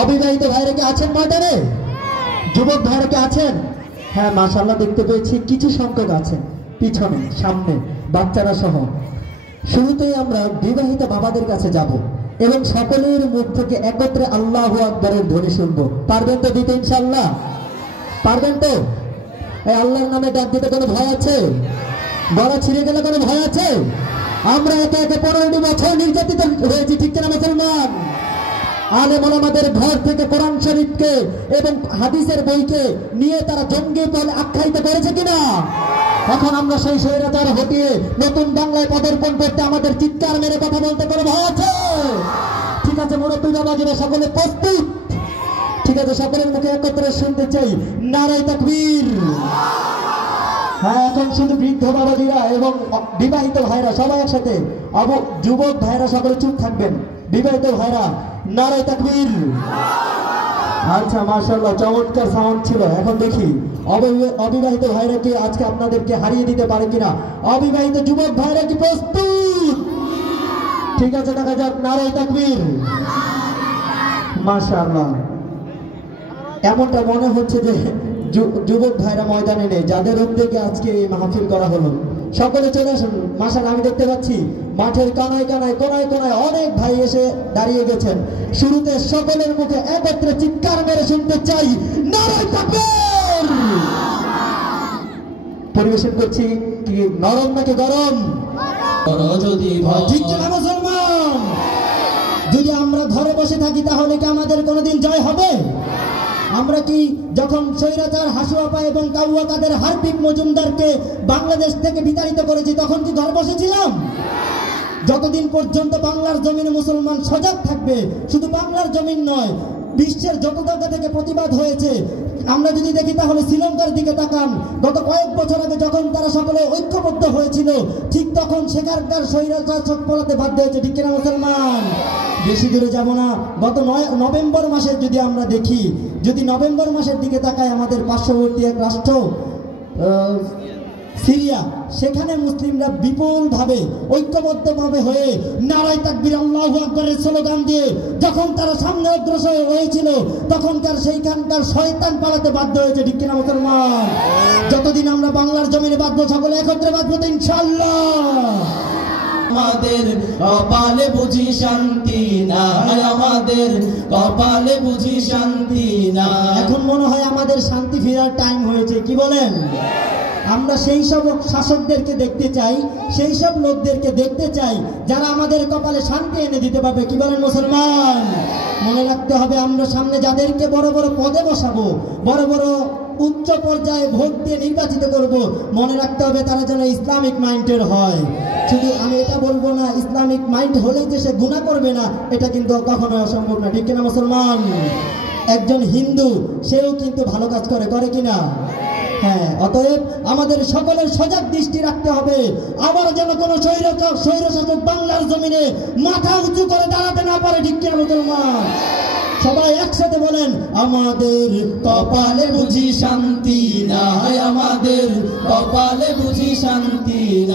অবিবাহিত ভাইরা কি আছেন ময়দানে? যুবক ভাইরা কি আছেন? হ্যাঁ, মাশাআল্লাহ দেখতে পেয়েছি কিছু সংখ্যক আছেন, পিছনে সামনে বাচ্চারা সহ। শুরুতেই আমরা বিবাহিত বাবাদের কাছে যাব এবং সকলের মুখ থেকে একত্রে আল্লাহু আকবারের ধ্বনি শুনবো। পারবেন তো দিতে ইনশাআল্লাহ? পারবেন তো? এই আল্লাহর নামে ডাক দিতে কোনো ভয় আছে? গলা ছিঁড়ে গেলে কোনো ভয় আছে? আমরা একে একে 15টি বছর নির্যাতিত হয়েছি, ঠিক কিনা মুসলমান? আলেম ওলামাদের ঘর থেকে কোরআন শরীফকে এবং হাদিসের বইকে নিয়ে তারা জঙ্গি বলে আখ্যায়িত করেছে কিনা? এখন আমরা সেই স্বৈরাচার হটিয়ে নতুন বাংলায় পদার্পণ করতে আমাদের চিৎকার মেরে কথা বলতে কোনো ভয় আছে? ঠিক আছে মুরব্বী বাবাজিরা, সকলে প্রস্তুত? ঠিক আছে, সকলের মুখে একত্রে শুনতে চাই নারে তাকবীর। হ্যাঁ, এখন শুধু বৃদ্ধ বাবাজিরা এবং বিবাহিত ভাইরা সবাই একসাথে, যুবক ভাইরা সকলে চুপ থাকবেন, বিবাহিত ভাইরা নারে তাকবীর। আচ্ছা, মাশাআল্লাহ, চমৎকার সাউন্ড ছিল। এখন দেখি অবিবাহিত ভাইরা কি আজকে আপনাদেরকে হারিয়ে দিতে পারে কিনা। অবিবাহিত যুবক ভাইরা কি প্রস্তুত? ঠিক আছে, দেখা যাক নারে তাকবীর। মাশাআল্লাহ, এমনটা মনে হচ্ছে যে যুবক ভাইরা ময়দানে নেই, যাদের উদ্যোগে আজকে এই মাহফিল করা হলো। সকলে চলে আসুন। মাশাআল্লাহ, আমি দেখতে পাচ্ছি মাঠের কানায় কানায় কোনায় কোনায় অনেক ভাই এসে দাঁড়িয়ে গেছেন। শুরুতে সকলের মুখে একত্রে চিৎকার মেরে শুনতে চাই নারে তাকবীর। পরিবেশন করছি কি নরম নাকি গরম? ঠিক না মুসলমান? যদি আমরা ঘরে বসে থাকি তাহলে কি আমাদের কোনোদিন জয় হবে? আমরা কি যখন স্বৈরাচার হাসুয়াপা এবং কাউয়া কাদের হারপিক মজুমদারকে বাংলাদেশ থেকে বিতাড়িত করেছি তখন কি ঘরে বসেছিলাম? যতদিন পর্যন্ত বাংলার জমিনে মুসলমান সজাগ থাকবে, শুধু বাংলার জমিন নয়, বিশ্বের যত জায়গা থেকে প্রতিবাদ হয়েছে, আমরা যদি দেখি তাহলে শ্রীলঙ্কার দিকে তাকান। গত কয়েক বছর আগে যখন তারা সকলে ঐক্যবদ্ধ হয়েছিল, ঠিক তখন সেখানকার স্বৈরাচার চোখ পড়াতে বাধ্য হয়েছে, ঠিক কিনা মুসলমান? বেশি দূরে যাব না, গত নভেম্বর মাসে যদি আমরা দেখি, যদি নভেম্বর মাসের দিকে তাকাই, আমাদের পার্শ্ববর্তী এক রাষ্ট্র সিরিয়া, সেখানে মুসলিমরা বিপুলভাবে ঐক্যবদ্ধভাবে হয়ে নারায়ে তাকবীর আল্লাহু আকবারের স্লোগান দিয়ে যখন তারা সামনে অগ্রসর হয়েছিল, তখনকার সেইখানকার শয়তান পালাতে বাধ্য হয়েছে, ঠিক কিনা মুসলমান? যতদিন আমরা বাংলার জমিনে বাঁচবো, সকলে একত্রে বাঁচবো তো ইনশাআল্লাহ। আমাদের কপালে বুঝি শান্তি না, আমাদের কপালে বুঝি শান্তি না। এখন মনে হয় আমাদের শান্তি ফেরার টাইম হয়েছে, কি বলেন? আমরা সেই সব শাসকদেরকে দেখতে চাই, সেই সব লোকদেরকে দেখতে চাই যারা আমাদের কপালে শান্তি এনে দিতে পারবে, কি বলেন মুসলমান? মনে রাখতে হবে, আমরা সামনে যাদেরকে বড় বড় পদে বসাবো, বড় বড় উচ্চ পর্যায়ে ভোট দিয়ে নির্বাচিত করব, মনে রাখতে হবে তারা যেন ইসলামিক মাইন্ডের হয়। শুধু আমি এটা বলবো না ইসলামিক মাইন্ড হলেই যে সে গুনাহ করবে না, এটা কিন্তু কখনোই অসম্ভব না, ঠিক কিনা মুসলমান? একজন হিন্দু সেও কিন্তু ভালো কাজ করে কিনা? হ্যাঁ, অতএব আমাদের সকলের সজাগ দৃষ্টি রাখতে হবে, আবার যেন কোনো স্বৈরশাসক বাংলার জমিনে মাথা উঁচু করে দাঁড়াতে না পারে, ঠিক কিনা মুসলমান? সবাই একসাথে বলেন, আমাদের কপালে বুঝি শান্তি না, আমাদের কপালে বুঝি শান্তি না।